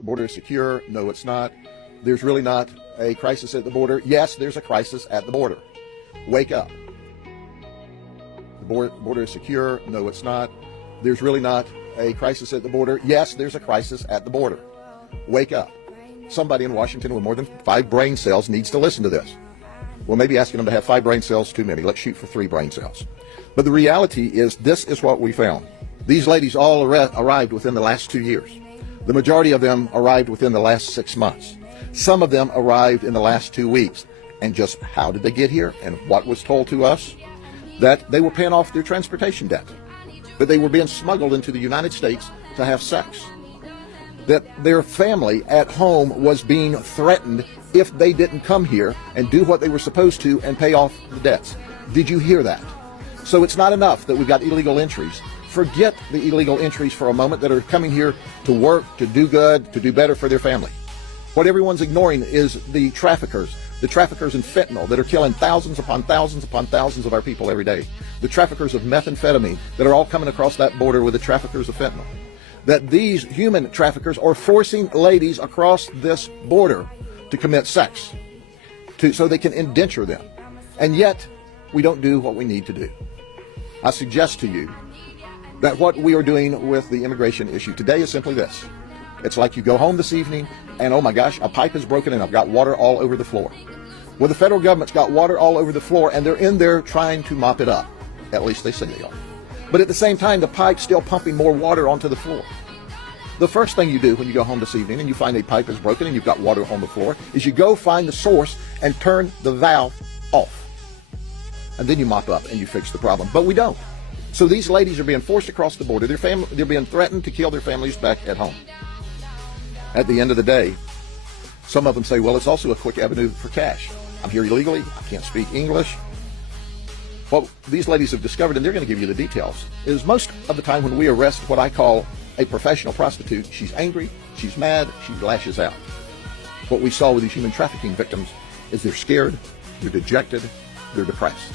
The border is secure. No, it's not. There's really not a crisis at the border. Yes, there's a crisis at the border. Wake up. The border is secure. No, it's not. There's really not a crisis at the border. Yes, there's a crisis at the border. Wake up. Somebody in Washington with more than 5 brain cells needs to listen to this. Well, maybe asking them to have 5 brain cells too many. Let's shoot for 3 brain cells. But the reality is, this is what we found. These ladies all arrived within the last 2 years. The majority of them arrived within the last 6 months. Some of them arrived in the last 2 weeks. And just how did they get here? And what was told to us? That they were paying off their transportation debt. That they were being smuggled into the United States to have sex. That their family at home was being threatened if they didn't come here and do what they were supposed to and pay off the debts. Did you hear that? So it's not enough that we've got illegal entries. Forget the illegal entries for a moment that are coming here to work, to do good, to do better for their family. What everyone's ignoring is the traffickers in fentanyl that are killing thousands upon thousands upon thousands of our people every day. The traffickers of methamphetamine that are all coming across that border with the traffickers of fentanyl. That these human traffickers are forcing ladies across this border to commit sex so they can indenture them. And yet, we don't do what we need to do. I suggest to you that what we are doing with the immigration issue today is simply this. It's like you go home this evening and, oh my gosh, a pipe is broken and I've got water all over the floor. Well, the federal government's got water all over the floor and they're in there trying to mop it up. At least they say they are. But at the same time, the pipe's still pumping more water onto the floor. The first thing you do when you go home this evening and you find a pipe is broken and you've got water on the floor is you go find the source and turn the valve off. And then you mop up and you fix the problem. But we don't. So these ladies are being forced across the border. They're being threatened to kill their families back at home. At the end of the day, some of them say, well, it's also a quick avenue for cash. I'm here illegally. I can't speak English. What these ladies have discovered, and they're going to give you the details, is most of the time when we arrest what I call a professional prostitute, she's angry, she's mad, she lashes out. What we saw with these human trafficking victims is they're scared, they're dejected, they're depressed.